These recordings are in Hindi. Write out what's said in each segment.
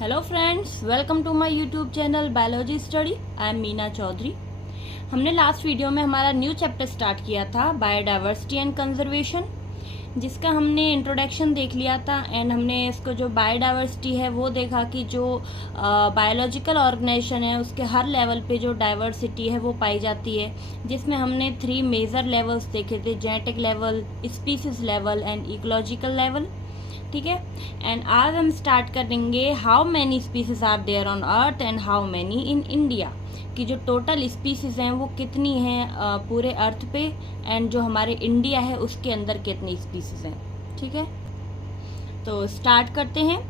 Hello friends, welcome to my YouTube channel biology study. I am Meena Chaudhary. हमने लास्ट वीडियो में हमारा न्यू चैप्टर स्टार्ट किया था बायोडाइवर्सिटी एंड कंजर्वेशन, जिसका हमने इंट्रोडक्शन देख लिया था एंड हमने इसको जो बायोडाइवर्सिटी है वो देखा कि जो बायोलॉजिकल ऑर्गेनाइजेशन है उसके हर लेवल पे जो डाइवर्सिटी है वो पाई जाती है, जिसमें हमने 3 मेजर लेवल्स देखे थे, genetic level, species level and ecological level. ठीक है, एंड आज हम स्टार्ट करेंगे how many species are there on earth and how many in India, कि जो टोटल स्पीसीज हैं वो कितनी हैं पूरे अर्थ पे, एंड जो हमारे इंडिया है उसके अंदर कितनी स्पीसीज हैं। ठीक है, तो स्टार्ट करते हैं।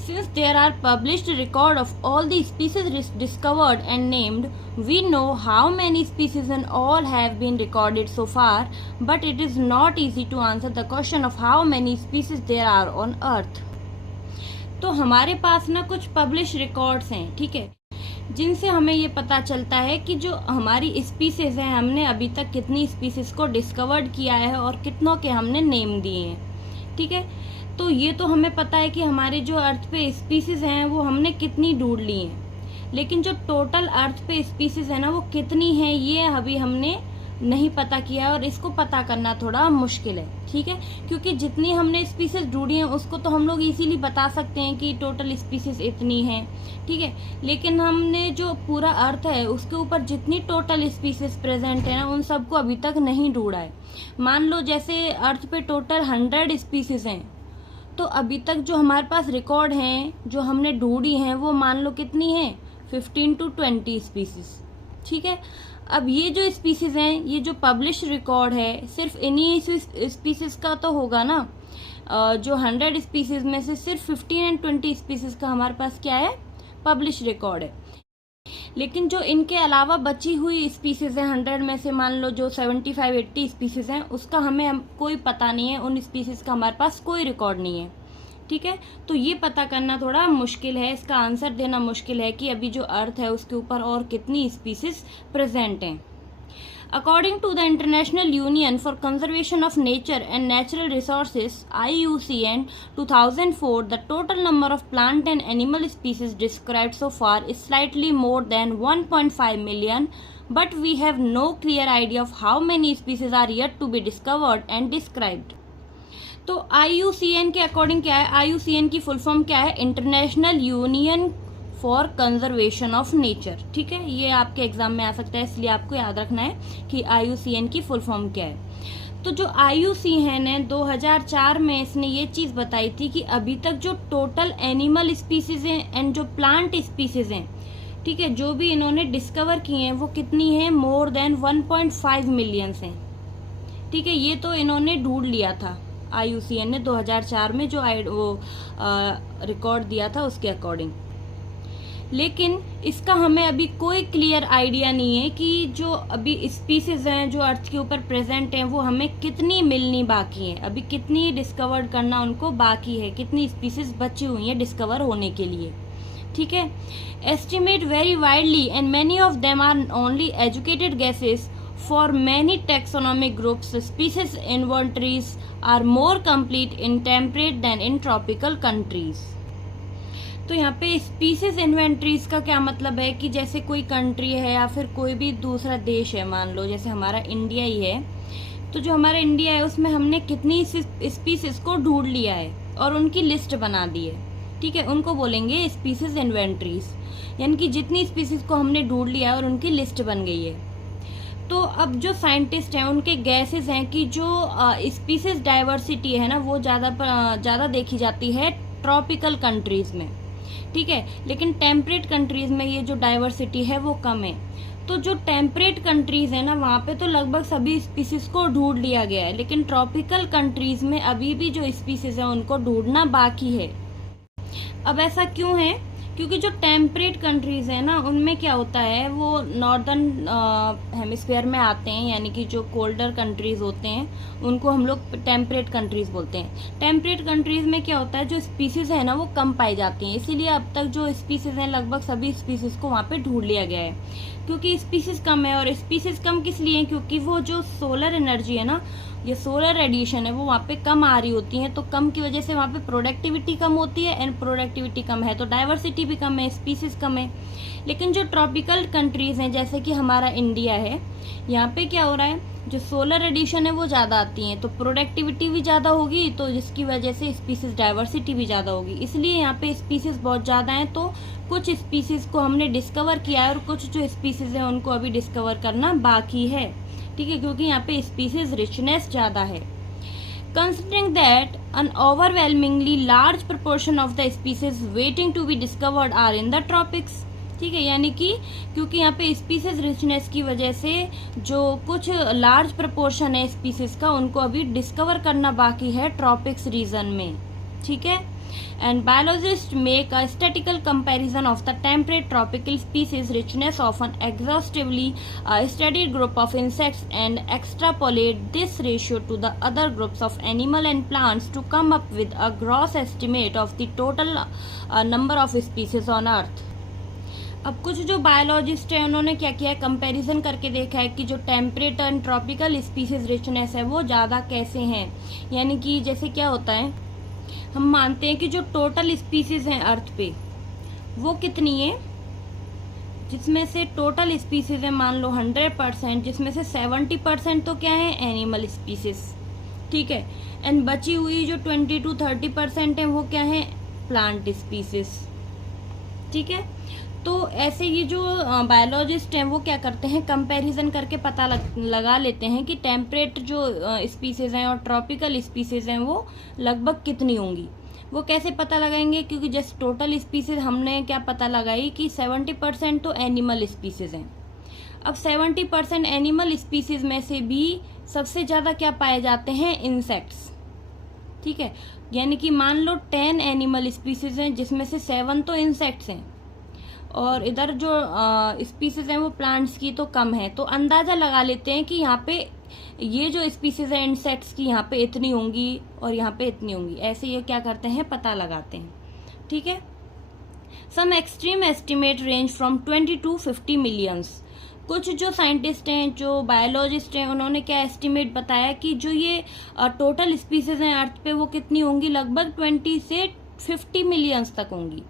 Since there are published record of all the species discovered and named, we know how many species and all have been recorded so far, but it is not easy to answer the question of how many species there are on earth. तो हमारे पास ना कुछ पब्लिश रिकॉर्ड्स हैं, ठीक है, जिनसे हमें ये पता चलता है कि जो हमारी स्पीसीज हैं हमने अभी तक कितनी स्पीसीज को डिस्कवर्ड किया है और कितनों के हमने नेम दिए हैं। ठीक है, तो ये तो हमें पता है कि हमारे जो अर्थ पे स्पीसीज हैं वो हमने कितनी ढूंढ ली हैं, लेकिन जो टोटल अर्थ पे स्पीसीज है ना वो कितनी हैं ये अभी हमने नहीं पता किया, और इसको पता करना थोड़ा मुश्किल है। ठीक है, क्योंकि जितनी हमने स्पीसीज ढूंढी हैं उसको तो हम लोग इजीली बता सकते हैं कि टोटल स्पीसीज इतनी हैं। ठीक है, लेकिन हमने जो पूरा अर्थ है उसके ऊपर जितनी टोटल स्पीसीज प्रेजेंट है ना उन सबको अभी तक नहीं ढूंढा है। मान लो जैसे अर्थ पे टोटल 100 स्पीसीज हैं, तो अभी तक जो हमारे पास रिकॉर्ड हैं जो हमने ढूंढी हैं वो मान लो कितनी हैं, 15 to 20 स्पीसीज। ठीक है, अब ये जो स्पीसीज हैं, ये जो पब्लिश रिकॉर्ड है सिर्फ इन्हीं स्पीसीज का तो होगा ना। जो 100 स्पीसीज में से सिर्फ 15 and 20 स्पीसीज का हमारे पास क्या है, पब्लिश रिकॉर्ड है। लेकिन जो इनके अलावा बची हुई स्पीसीज हैं 100 में से मान लो जो 75-80 स्पीसीज हैं उसका हमें कोई पता नहीं है, उन स्पीसीज का हमारे पास कोई रिकॉर्ड नहीं है। ठीक है, तो ये पता करना थोड़ा मुश्किल है, इसका आंसर देना मुश्किल है कि अभी जो अर्थ है उसके ऊपर और कितनी स्पीसीज प्रेजेंट हैं। According to the International Union for Conservation of Nature and Natural Resources (IUCN) 2004, the total number of plant and animal species described so far is slightly more than 1.5 million, but we have no clear idea of how many species are yet to be discovered and described. तो IUCN के अकॉर्डिंग क्या है, IUCN की फुल फॉर्म क्या है, international union for conservation of nature. ठीक है, ये आपके एग्जाम में आ सकता है, इसलिए आपको याद रखना है कि IUCN की फुल फॉर्म क्या है। तो जो IUCN है 2004 में इसने ये चीज बताई थी कि अभी तक जो टोटल एनिमल स्पीसीज हैं एंड जो प्लांट स्पीसीज हैं, ठीक है, जो भी इन्होंने डिस्कवर किए हैं वो कितनी है, मोर देन 1.5 मिलियंस हैं। ठीक है, ये तो इन्होंने ढूंढ लिया था IUCN ने 2004 में जो रिकॉर्ड दिया था उसके अकॉर्डिंग। लेकिन इसका हमें अभी कोई क्लियर आइडिया नहीं है कि जो अभी स्पीसीज हैं जो अर्थ के ऊपर प्रेजेंट हैं वो हमें कितनी मिलनी बाकी है, अभी कितनी डिस्कवर करना उनको बाकी है, कितनी स्पीसीज बची हुई हैं डिस्कवर होने के लिए। ठीक है, estimate very widely and many of them are only educated guesses for many taxonomic groups. Species inventories are more complete in temperate than in tropical countries. तो यहाँ पे स्पीसीज इन्वेंट्रीज का क्या मतलब है कि जैसे कोई कंट्री है या फिर कोई भी दूसरा देश है, मान लो जैसे हमारा इंडिया ही है, तो जो हमारा इंडिया है उसमें हमने कितनी स्पीसीज को ढूंढ लिया है और उनकी लिस्ट बना दी है। ठीक है, उनको बोलेंगे स्पीसीज इन्वेंट्रीज, यानी कि जितनी स्पीसीज को हमने ढूंढ लिया है और उनकी लिस्ट बन गई है। तो अब जो साइंटिस्ट हैं उनके गैसेस हैं कि जो स्पीसीज डाइवर्सिटी है ना वो ज़्यादा देखी जाती है ट्रॉपिकल कंट्रीज में। ठीक है, लेकिन टेम्परेट कंट्रीज में ये जो डाइवर्सिटी है वो कम है। तो जो टेम्परेट कंट्रीज है ना वहाँ पे तो लगभग सभी स्पीसीज को ढूंढ लिया गया है, लेकिन ट्रॉपिकल कंट्रीज में अभी भी जो स्पीसीज है उनको ढूंढना बाकी है। अब ऐसा क्यों है, क्योंकि जो टेम्परेट कंट्रीज है ना उनमें क्या होता है, वो नॉर्दर्न हेमिस्फीयर में आते हैं, यानी कि जो कोल्डर कंट्रीज होते हैं उनको हम लोग टेम्परेट कंट्रीज बोलते हैं। टेम्परेट कंट्रीज में क्या होता है, जो स्पीसीज है ना वो कम पाई जाती हैं, इसीलिए अब तक जो स्पीसीज हैं लगभग सभी स्पीसीज को वहाँ पे ढूंढ लिया गया है, क्योंकि स्पीसीज कम है। और स्पीसीज कम किस लिए, क्योंकि वो जो सोलर एनर्जी है ना ये सोलर रेडिएशन है वो वहाँ पे कम आ रही होती हैं, तो कम की वजह से वहाँ पे प्रोडक्टिविटी कम होती है, एंड प्रोडक्टिविटी कम है तो डाइवर्सिटी भी कम है, स्पीसीज कम है। लेकिन जो ट्रॉपिकल कंट्रीज़ हैं जैसे कि हमारा इंडिया है, यहाँ पे क्या हो रहा है, जो सोलर रेडिएशन है वो ज़्यादा आती हैं तो प्रोडक्टिविटी भी ज़्यादा होगी, तो जिसकी वजह से स्पीसीज डाइवर्सिटी भी ज़्यादा होगी। इसलिए यहाँ पे स्पीसीज बहुत ज़्यादा हैं, तो कुछ स्पीसीज को हमने डिस्कवर किया है और कुछ जो स्पीसीज हैं उनको अभी डिस्कवर करना बाकी है, ठीक है, क्योंकि यहाँ पे स्पीसीज रिचनेस ज़्यादा है। Considering that an overwhelmingly large proportion of the species waiting to be discovered are in the tropics, ठीक है, यानी कि क्योंकि यहाँ पे स्पीसीज रिचनेस की वजह से जो कुछ लार्ज प्रपोर्शन है स्पीसीज का उनको अभी डिस्कवर करना बाकी है ट्रॉपिक्स रीजन में, ठीक है। And biologists make a statistical comparison of the temperate tropical species richness of an exhaustively studied group of insects and extrapolate this ratio to the other groups of animal and plants to come up with a gross estimate of the total number of species on earth. अब कुछ जो बायोलॉजिस्ट हैं उन्होंने क्या किया है, कंपैरिजन करके देखा है कि जो temperate and tropical species richness है वो ज़्यादा कैसे हैं। यानी कि जैसे क्या होता है, हम मानते हैं कि जो टोटल स्पीसीज हैं अर्थ पे वो कितनी है, जिसमें से टोटल स्पीसीज है मान लो 100%, जिसमें से 70% तो क्या है एनिमल स्पीसीज, ठीक है, एंड बची हुई जो 20 to 30% है वो क्या है प्लांट स्पीसीज, ठीक है। तो ऐसे ये जो बायोलॉजिस्ट हैं वो क्या करते हैं, कंपैरिजन करके पता लगा लेते हैं कि टेम्परेट जो स्पीसीज हैं और ट्रॉपिकल स्पीसीज हैं वो लगभग कितनी होंगी। वो कैसे पता लगाएंगे, क्योंकि जैसे टोटल स्पीसीज हमने क्या पता लगाई कि 70% तो एनिमल स्पीसीज हैं। अब 70% एनिमल स्पीसीज में से भी सबसे ज़्यादा क्या पाए जाते हैं, इंसेक्ट्स, ठीक है। यानी कि मान लो 10 एनिमल स्पीसीज हैं जिसमें से 7 तो इंसेक्ट्स हैं और इधर जो स्पीसीज हैं वो प्लांट्स की तो कम है, तो अंदाज़ा लगा लेते हैं कि यहाँ पे ये जो स्पीसीज है इंसेक्ट्स की यहाँ पे इतनी होंगी और यहाँ पे इतनी होंगी, ऐसे ये क्या करते हैं पता लगाते हैं, ठीक है। Some extreme estimate range from 20 to 50 millions. कुछ जो साइंटिस्ट हैं जो बायोलॉजिस्ट हैं उन्होंने क्या एस्टिमेट बताया कि जो ये टोटल स्पीसीज हैं अर्थ पे वो कितनी होंगी, लगभग 20 से 50 मिलियंस तक होंगी।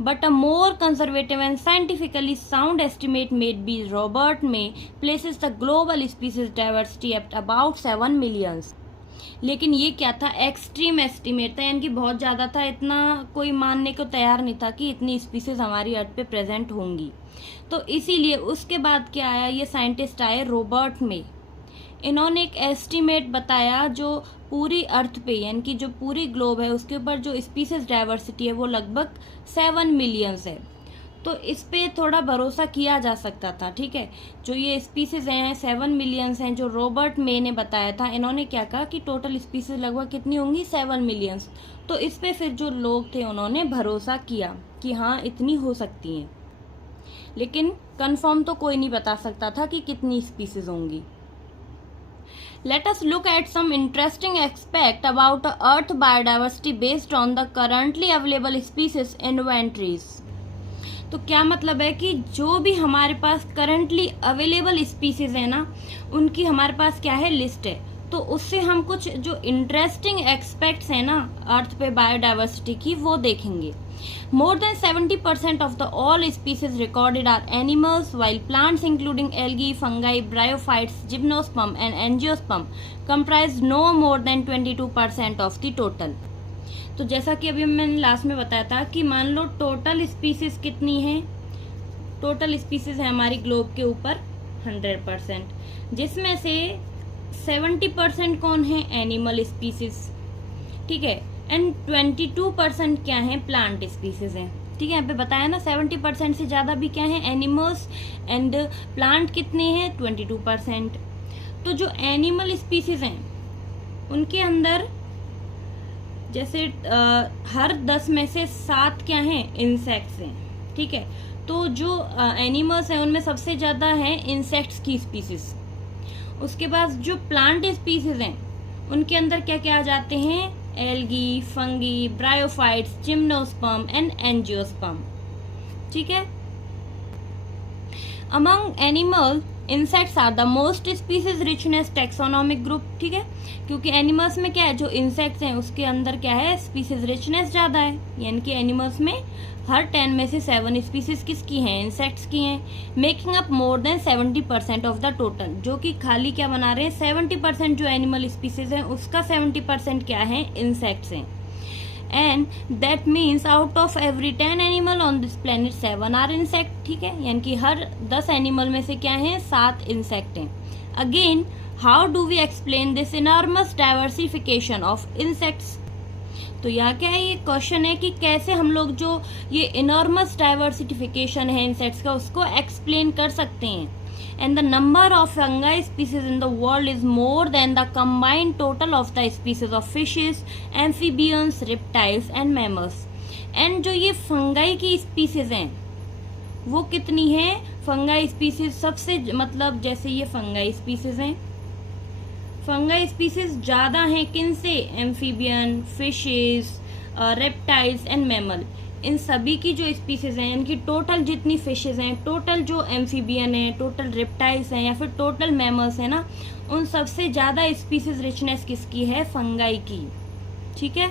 But a more conservative and scientifically sound estimate made by Robert May places the global species diversity at about 7 millions. लेकिन ये क्या था, एक्सट्रीम एस्टिमेट था, यानी कि बहुत ज़्यादा था, इतना कोई मानने को तैयार नहीं था कि इतनी स्पीसीज हमारी अर्थ पे प्रेजेंट होंगी। तो इसीलिए उसके बाद क्या आया, ये साइंटिस्ट आए रॉबर्ट में, इन्होंने एक एस्टिमेट बताया जो पूरी अर्थ पे यानी कि जो पूरी ग्लोब है उसके ऊपर जो स्पीसीज डाइवर्सिटी है वो लगभग 7 मिलियंस है। तो इस पे थोड़ा भरोसा किया जा सकता था, ठीक है। जो ये स्पीसीज हैं 7 मिलियंस हैं, जो रॉबर्ट मे ने बताया था, इन्होंने क्या कहा कि टोटल स्पीसीज लगभग कितनी होंगी, 7 मिलियंस। तो इस पे फिर जो लोग थे उन्होंने भरोसा किया कि हाँ इतनी हो सकती हैं, लेकिन कंफर्म तो कोई नहीं बता सकता था कि कितनी स्पीसीज होंगी। Let us look at some interesting aspect about Earth biodiversity based on the currently available species inventories. तो क्या मतलब है कि जो भी हमारे पास करंटली अवेलेबल स्पीसीज है ना, उनकी हमारे पास क्या है लिस्ट है, तो उससे हम कुछ जो इंटरेस्टिंग एस्पेक्ट्स हैं ना अर्थ पे बायोडाइवर्सिटी की वो देखेंगे। More than 70% of the all species recorded are animals, while plants including algae, fungi, bryophytes, gymnosperm and angiosperm comprise no more than 22% of the total. तो जैसा कि अभी मैंने लास्ट में बताया था कि मान लो टोटल स्पीसीज कितनी है, टोटल स्पीसीज है हमारी ग्लोब के ऊपर 100%, जिसमें से 70% कौन है एनिमल स्पीसीज, ठीक है, एंड 22% क्या है प्लांट स्पीसीज हैं, ठीक है। यहाँ पे बताया ना 70% से ज़्यादा भी क्या है एनिमल्स, एंड प्लांट कितने हैं 22%। तो जो एनिमल स्पीसीज हैं उनके अंदर जैसे हर 10 में से 7 क्या हैं इंसेक्ट्स हैं, ठीक है। तो जो एनिमल्स हैं उनमें सबसे ज़्यादा है इंसेक्ट्स की स्पीसीज। उसके बाद जो प्लांट स्पीसीज हैं उनके अंदर क्या क्या आ जाते हैं, algae, fungi, bryophytes, gymnosperm and angiosperm, ठीक है। Among animal insects are the most species richness taxonomic group, ठीक है, क्योंकि एनिमल्स में क्या है, जो इंसेक्ट्स हैं उसके अंदर क्या है, स्पीसीज रिचनेस ज्यादा है, यानी कि एनिमल्स में हर 10 में से 7 स्पीसीज किसकी हैं, इंसेक्ट्स की हैं, making up more than 70% of the total, जो कि खाली क्या बना रहे हैं, 70% जो एनिमल स्पीसीज हैं उसका 70% क्या है, इंसेक्ट्स हैं। And that means out of every 10 animal on this planet 7 are insect, ठीक है, यानी कि हर 10 एनिमल में से क्या है, 7 इंसेक्ट हैं। Again how do we explain this enormous diversification of insects, तो यहाँ क्या है, ये क्वेश्चन है कि कैसे हम लोग जो ये इनॉर्मस डाइवर्सिफिकेशन है इंसेक्ट्स का उसको एक्सप्लेन कर सकते हैं। And the number of fungi species in the world is more than the combined total of the species of fishes, amphibians, reptiles and mammals. And जो ये फंगाई की स्पीसीज हैं वो कितनी हैं, फंगाई स्पीसीज सबसे मतलब जैसे ये फंगाई स्पीसीज हैं, फंगाई स्पीसीज ज़्यादा हैं किन से, amphibian, fishes, reptiles and mammal, इन सभी की जो स्पीसीज हैं, इनकी टोटल जितनी फिशेज हैं, टोटल जो एम्फीबियन है, टोटल रेप्टाइल्स हैं या फिर टोटल मैमल्स हैं ना, उन सबसे ज़्यादा स्पीसीज रिचनेस किसकी है, फंगाई की, ठीक है।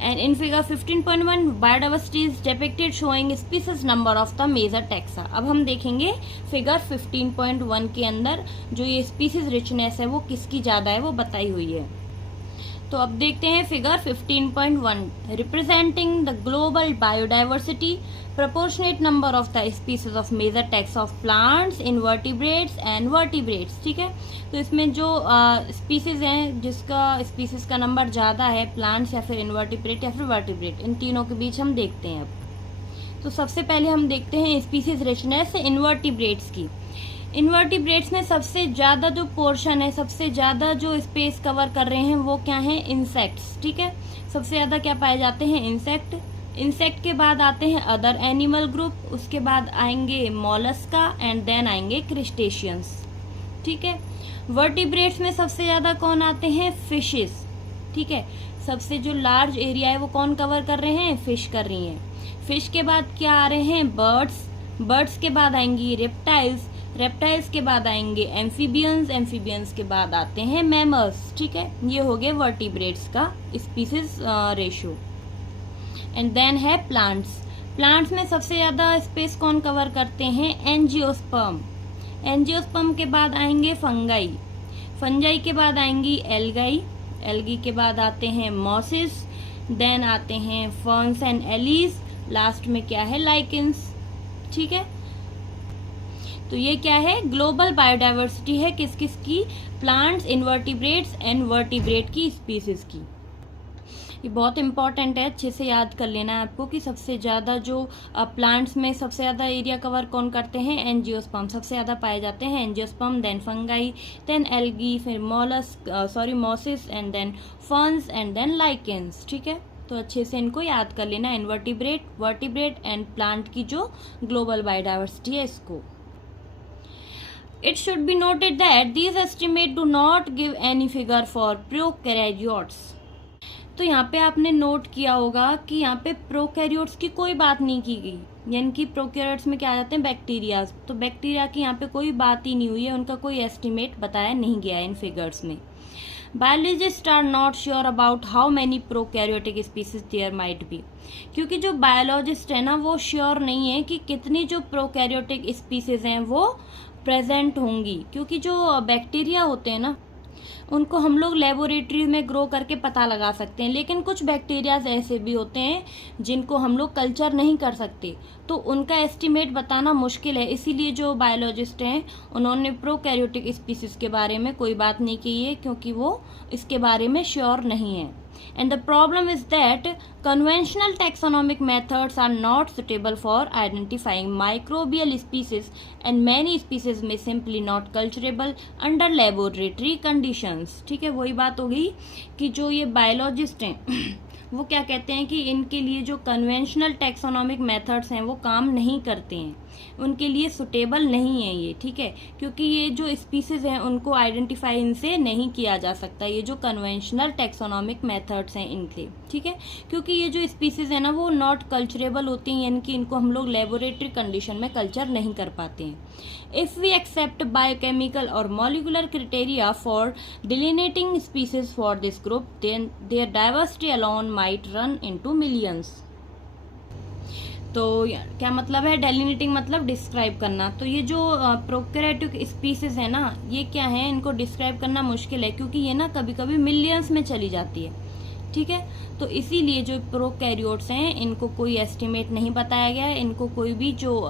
And in figure 15.1 biodiversity is depicted showing species number of the major taxa. अब हम देखेंगे फिगर 15.1 के अंदर जो ये स्पीसीज रिचनेस है वो किसकी ज़्यादा है वो बताई हुई है। तो अब देखते हैं figure 15.1 representing the global biodiversity proportionate number of the species of major taxa of plants, invertebrates and vertebrates, ठीक है। तो इसमें जो स्पीसीज हैं जिसका स्पीसीज का नंबर ज़्यादा है, प्लांट्स या फिर इनवर्टिब्रेट या फिर वर्टिब्रेट, इन तीनों के बीच हम देखते हैं। अब तो सबसे पहले हम देखते हैं स्पीसीज रिचनेस इनवर्टिब्रेट्स की। इनवर्टिब्रेट्स में सबसे ज़्यादा जो पोर्शन है, सबसे ज़्यादा जो स्पेस कवर कर रहे हैं वो क्या है, इंसेक्ट्स, ठीक है। सबसे ज़्यादा क्या पाए जाते हैं, इंसेक्ट। इंसेक्ट के बाद आते हैं अदर एनिमल ग्रुप, उसके बाद आएंगे मॉलस्का एंड देन आएंगे क्रिस्टेशियंस, ठीक है। वर्टिब्रेट्स में सबसे ज़्यादा कौन आते हैं, फिशेस, ठीक है। सबसे जो लार्ज एरिया है वो कौन कवर कर रहे हैं, फिश कर रही हैं। फिश के बाद क्या आ रहे हैं, बर्ड्स। बर्ड्स के बाद आएंगी रेप्टाइल्स। रेप्टाइल्स के बाद आएंगे एम्फीबियंस। एम्फीबियंस के बाद आते हैं मैमल्स, ठीक है। ये हो गए वर्टिब्रेट्स का स्पीसीज रेशियो। एंड देन है प्लांट्स। प्लांट्स में सबसे ज़्यादा स्पेस कौन कवर करते हैं, एंजियोस्पर्म। एंजियोस्पर्म के बाद आएंगे फंगाई। फंजाई के बाद आएंगी एल्गाई। एल्गी के बाद आते हैं मॉसिस। देन आते हैं फर्न्स एंड एलीज। लास्ट में क्या है, लाइकेंस, ठीक है। तो ये क्या है, ग्लोबल बायोडाइवर्सिटी है किस किस की, प्लांट्स, इनवर्टिब्रेट्स एंड वर्टिब्रेट की स्पीसीज की। ये बहुत इंपॉर्टेंट है, अच्छे से याद कर लेना है आपको कि सबसे ज़्यादा जो प्लांट्स में सबसे ज़्यादा एरिया कवर कौन करते हैं, एंजियोस्पर्म सबसे ज़्यादा पाए जाते हैं, angiosperm, then fungi, then algae, फिर mosses and then ferns and then lichens, ठीक है। तो अच्छे से इनको याद कर लेना, इनवर्टिब्रेट, वर्टिब्रेट एंड प्लांट की जो ग्लोबल बायोडाइवर्सिटी है इसको। It should be noted that these estimates do not give any figure for prokaryotes. तो यहाँ पे आपने नोट किया होगा कि यहाँ पे प्रोकैरियोट्स की कोई बात नहीं की गई, यानी कि प्रोकैरियोट्स में क्या आ जाते हैं, बैक्टीरिया। तो बैक्टीरिया की यहाँ पे कोई बात ही नहीं हुई है, उनका कोई एस्टिमेट बताया नहीं गया है इन फिगर्स में। Biologist are not sure about how many prokaryotic species there might be, क्योंकि जो बायोलॉजिस्ट है ना वो श्योर नहीं है कि कितनी जो प्रोकैरियोटिक स्पीसीज हैं वो प्रेजेंट होंगी, क्योंकि जो बैक्टीरिया होते हैं ना उनको हम लोग लेबोरेटरी में ग्रो करके पता लगा सकते हैं, लेकिन कुछ बैक्टीरियाज ऐसे भी होते हैं जिनको हम लोग कल्चर नहीं कर सकते, तो उनका एस्टिमेट बताना मुश्किल है। इसीलिए जो बायोलॉजिस्ट हैं उन्होंने प्रोकैरियोटिक स्पीसीज के बारे में कोई बात नहीं की है, क्योंकि वो इसके बारे में श्योर नहीं है। And the problem is that conventional taxonomic methods are not suitable for identifying microbial species, and many species may simply not culturable under laboratory conditions. ठीक है, वही बात होगी कि जो ये बायोलॉजिस्ट हैं वो क्या कहते हैं कि इनके लिए जो कन्वेंशनल टैक्सोनॉमिक मेथड्स हैं वो काम नहीं करते हैं, उनके लिए सुटेबल नहीं है ये, ठीक है, क्योंकि ये जो स्पीसीज हैं उनको आइडेंटिफाई इनसे नहीं किया जा सकता, ये जो कन्वेंशनल टैक्सोनॉमिक मेथड्स हैं इनसे, ठीक है, क्योंकि ये जो स्पीसीज है ना वो नॉट कल्चरेबल होती हैं, यानी कि इनको हम लोग लेबोरेटरी कंडीशन में कल्चर नहीं कर पाते हैं। इफ वी एक्सेप्ट बायोकेमिकल और molecular criteria for delineating species for this group, then their diversity alone might run into millions. तो क्या मतलब है डेलिनेटिंग, मतलब डिस्क्राइब करना। तो ये जो प्रोकैरियोटिक स्पीसीज है ना, ये क्या है, इनको डिस्क्राइब करना मुश्किल है क्योंकि ये ना कभी कभी मिलियंस में चली जाती है, ठीक है। तो इसीलिए जो प्रोकैरियोट्स हैं इनको कोई एस्टिमेट नहीं बताया गया है, इनको कोई भी जो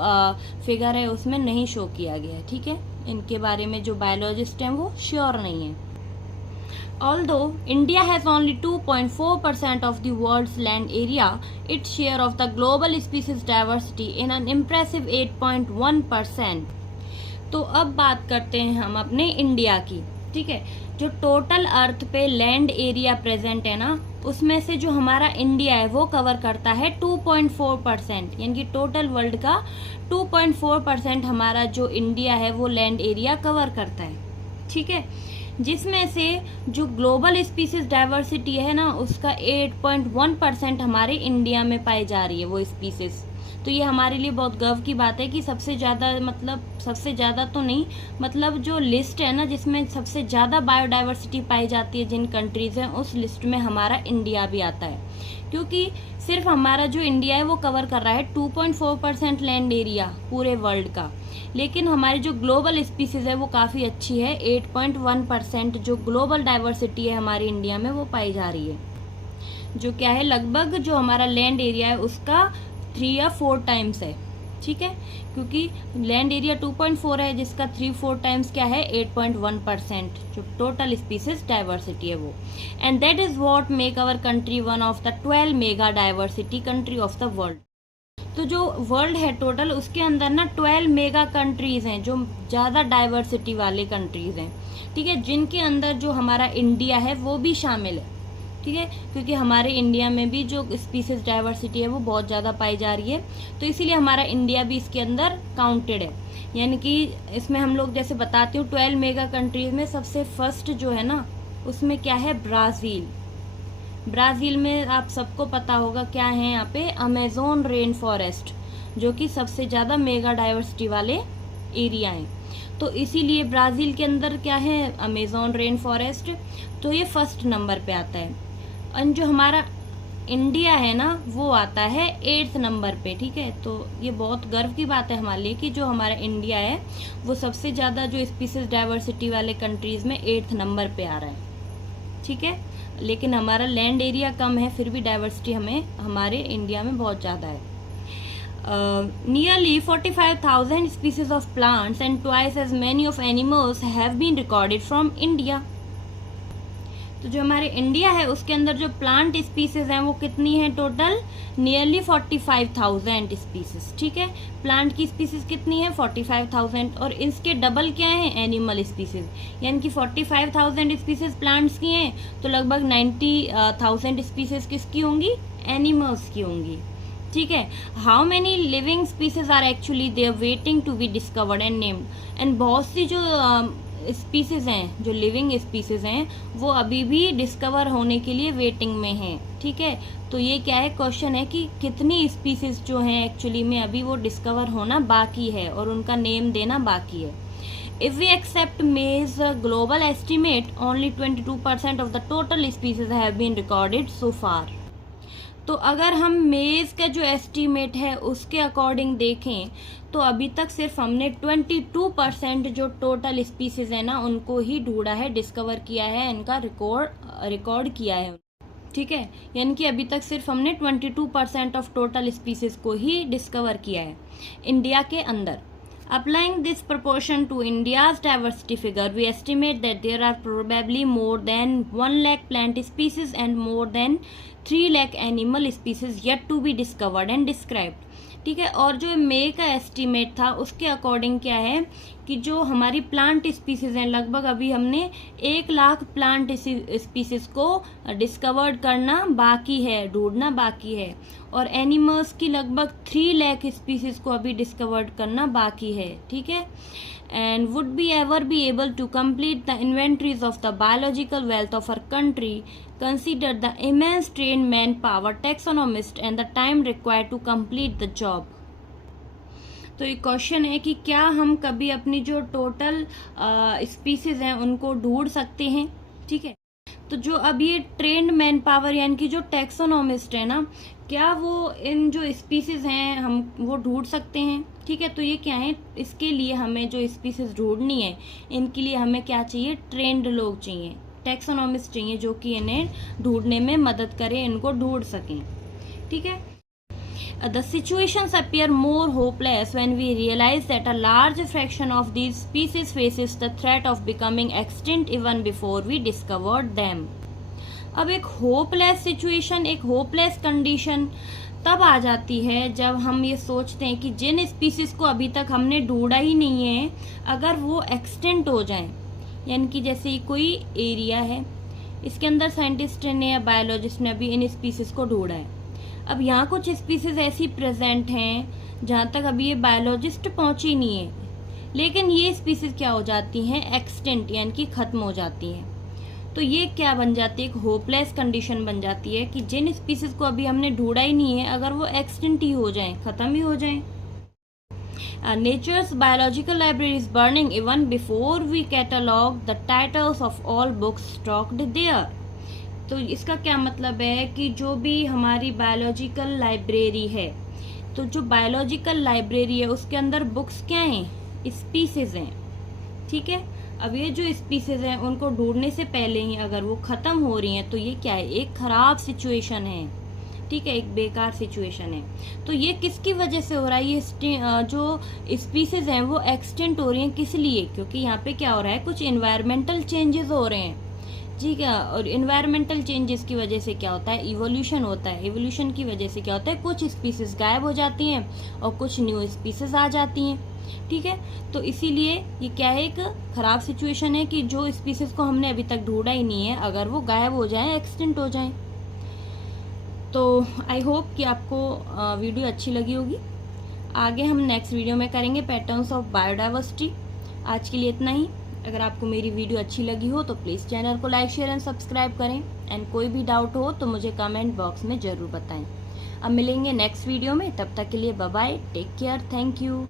फिगर है उसमें नहीं शो किया गया है, ठीक है। इनके बारे में जो बायोलॉजिस्ट हैं वो श्योर नहीं है। Although India has only 2.4% of the world's land area, its share of the global species diversity in an impressive 8.1%. तो अब बात करते हैं हम अपने इंडिया की, ठीक है। जो टोटल अर्थ पे लैंड एरिया प्रेजेंट है ना, उसमें से जो हमारा इंडिया है वो कवर करता है 2.4%, यानी कि टोटल वर्ल्ड का 2.4% हमारा जो इंडिया है वो लैंड एरिया कवर करता है, ठीक है। जिसमें से जो ग्लोबल स्पीसीज डाइवर्सिटी है ना उसका 8.1% हमारे इंडिया में पाई जा रही है वो स्पीसीज। तो ये हमारे लिए बहुत गर्व की बात है कि सबसे ज़्यादा, मतलब सबसे ज़्यादा तो नहीं, मतलब जो लिस्ट है ना जिसमें सबसे ज़्यादा बायोडाइवर्सिटी पाई जाती है जिन कंट्रीज हैं, उस लिस्ट में हमारा इंडिया भी आता है, क्योंकि सिर्फ हमारा जो इंडिया है वो कवर कर रहा है 2.4% लैंड एरिया पूरे वर्ल्ड का, लेकिन हमारी जो ग्लोबल स्पीसीज है वो काफ़ी अच्छी है, 8.1% जो ग्लोबल डाइवर्सिटी है हमारी इंडिया में वो पाई जा रही है, जो क्या है लगभग जो हमारा लैंड एरिया है उसका 3 या 4 टाइम्स है, ठीक है, क्योंकि लैंड एरिया 2.4 है जिसका 3-4 टाइम्स क्या है 8.1% जो टोटल स्पीसीज डाइवर्सिटी है वो। And that is what make our country one of the 12 mega diversity country of the world. तो जो वर्ल्ड है टोटल उसके अंदर ना 12 मेगा कंट्रीज हैं जो ज़्यादा डाइवर्सिटी वाले कंट्रीज हैं, ठीक है, जिनके अंदर जो हमारा इंडिया है वो भी शामिल है, ठीक है, क्योंकि हमारे इंडिया में भी जो स्पीसीज डाइवर्सिटी है वो बहुत ज़्यादा पाई जा रही है, तो इसीलिए हमारा इंडिया भी इसके अंदर काउंटेड है। यानी कि इसमें हम लोग जैसे बताती हूँ 12 मेगा कंट्रीज में सबसे फर्स्ट जो है ना उसमें क्या है ब्राज़ील। ब्राज़ील में आप सबको पता होगा क्या है यहाँ पे अमेज़न रेन फॉरेस्ट, जो कि सबसे ज़्यादा मेगा डाइवर्सिटी वाले एरिया हैं, तो इसीलिए ब्राज़ील के अंदर क्या है अमेज़न रेन फॉरेस्ट, तो ये फर्स्ट नंबर पे आता है। और जो हमारा इंडिया है ना वो आता है 8th नंबर पे, ठीक है। तो ये बहुत गर्व की बात है हमारे लिए कि जो हमारा इंडिया है वो सबसे ज़्यादा जो स्पीसीज डाइवर्सिटी वाले कंट्रीज़ में 8th नंबर पे आ रहा है, ठीक है। लेकिन हमारा लैंड एरिया कम है, फिर भी डाइवर्सिटी हमें हमारे इंडिया में बहुत ज़्यादा है। Nearly 45,000 species of plants and twice as many of animals have been recorded from India. तो जो हमारे इंडिया है उसके अंदर जो प्लांट स्पीसीज हैं वो कितनी है टोटल, नियरली 45,000 स्पीसीज, ठीक है। प्लांट की स्पीसीज कितनी है 45,000, और इसके डबल क्या है एनिमल स्पीसीज, यानी कि 45,000 स्पीसीज प्लांट्स की हैं तो लगभग 90,000 स्पीसीज किसकी होंगी, एनिमल्स की होंगी, ठीक है। How many living species are actually there waiting to be discovered and named, and बहुत सी जो स्पीसीज हैं, जो लिविंग स्पीसीज हैं वो अभी भी डिस्कवर होने के लिए वेटिंग में हैं, ठीक है। तो ये क्या है क्वेश्चन है कि कितनी स्पीसीज जो हैं एक्चुअली में अभी वो डिस्कवर होना बाकी है और उनका नेम देना बाकी है। If we accept May's global estimate, only 22% of the total species have been recorded so far. तो अगर हम मेज का जो एस्टीमेट है उसके अकॉर्डिंग देखें तो अभी तक सिर्फ हमने 22% जो टोटल स्पीसीज है ना उनको ही ढूंढा है, डिस्कवर किया है, इनका रिकॉर्ड किया है, ठीक है। यानी कि अभी तक सिर्फ हमने 22% ऑफ टोटल स्पीसीज को ही डिस्कवर किया है इंडिया के अंदर। Applying this proportion to India's diversity figure, we estimate that there are probably more than 1 lakh plant species and more than 3 lakh animal species yet to be discovered and described. ठीक है। और जो मे का एस्टीमेट था उसके अकॉर्डिंग क्या है कि जो हमारी प्लांट स्पीसीज हैं, लगभग अभी हमने 1 लाख प्लांट स्पीसीज को डिस्कवर्ड करना बाकी है, ढूंढना बाकी है। और एनिमल्स की लगभग 3 लाख स्पीसीज को अभी डिस्कवर्ड करना बाकी है, ठीक है। And would we ever be able to complete the inventories of the biological wealth of our country, consider the immense trained manpower, taxonomists and the time required to complete the job? तो ये क्वेश्चन है कि क्या हम कभी अपनी जो टोटल स्पीसीज हैं उनको ढूंढ सकते हैं, ठीक है। तो जो अब ये ट्रेंड मैन पावर यानी कि जो टैक्सोनॉमिस्ट है ना, क्या वो इन जो स्पीसीज हैं हम वो ढूंढ सकते हैं, ठीक है। तो ये क्या है, इसके लिए हमें जो स्पीसीज ढूंढनी है इनके लिए हमें क्या चाहिए, ट्रेंड लोग चाहिए, टैक्सोनॉमिस्ट चाहिए जो कि इन्हें ढूंढने में मदद करें, इनको ढूंढ सकें, ठीक है। The situations appear more hopeless when we realize that a large fraction of these species faces the threat of becoming extinct even before we discovered them. अब एक होपलेस सिचुएशन, एक होपलेस कंडीशन तब आ जाती है जब हम ये सोचते हैं कि जिन स्पीसीज को अभी तक हमने ढूंढा ही नहीं है, अगर वो एक्सटिंक्ट हो जाएं, यानी कि जैसे कोई एरिया है, इसके अंदर साइंटिस्ट ने या बायोलॉजिस्ट ने अभी इन स्पीसीज को ढूंढा है। अब यहाँ कुछ स्पीसीज ऐसी प्रेजेंट हैं जहाँ तक अभी ये बायोलॉजिस्ट पहुंची नहीं है, लेकिन ये स्पीसीज क्या हो जाती हैं, एक्सटिंक्ट यानी कि खत्म हो जाती हैं। तो ये क्या बन जाती है, एक होपलेस कंडीशन बन जाती है कि जिन स्पीसीज को अभी हमने ढूंढा ही नहीं है, अगर वो एक्सटिंक्ट ही हो जाएं, खत्म ही हो जाएं। Nature's biological library is burning even before we catalog the titles of all books stocked there. तो इसका क्या मतलब है कि जो भी हमारी बायोलॉजिकल लाइब्रेरी है, तो जो बायोलॉजिकल लाइब्रेरी है उसके अंदर बुक्स क्या हैं, स्पीसीज हैं, ठीक है। अब ये जो स्पीसीज हैं उनको ढूंढने से पहले ही अगर वो खत्म हो रही हैं तो ये क्या है, एक खराब सिचुएशन है, ठीक है, एक बेकार सिचुएशन है। तो ये किसकी वजह से हो रहा है, ये जो स्पीसीज हैं वो एक्सटिंक्ट हो रही हैं, किस लिए, क्योंकि यहाँ पे क्या हो रहा है, कुछ इन्वायरमेंटल चेंजेस हो रहे हैं, ठीक है। और इन्वायरमेंटल चेंजेस की वजह से क्या होता है, इवोल्यूशन होता है। इवोल्यूशन की वजह से क्या होता है, कुछ स्पीसीज गायब हो जाती हैं और कुछ न्यू स्पीसीज आ जाती हैं, ठीक है। तो इसीलिए ये क्या है, एक खराब सिचुएशन है कि जो स्पीसीज को हमने अभी तक ढूंढा ही नहीं है, अगर वो गायब हो जाएं, एक्सटिंक्ट हो जाएं। तो आई होप कि आपको वीडियो अच्छी लगी होगी। आगे हम नेक्स्ट वीडियो में करेंगे पैटर्न्स ऑफ बायोडाइवर्सिटी। आज के लिए इतना ही। अगर आपको मेरी वीडियो अच्छी लगी हो तो प्लीज़ चैनल को लाइक, शेयर एंड सब्सक्राइब करें। एंड कोई भी डाउट हो तो मुझे कमेंट बॉक्स में ज़रूर बताएं। अब मिलेंगे नेक्स्ट वीडियो में, तब तक के लिए bye bye, take care, thank you.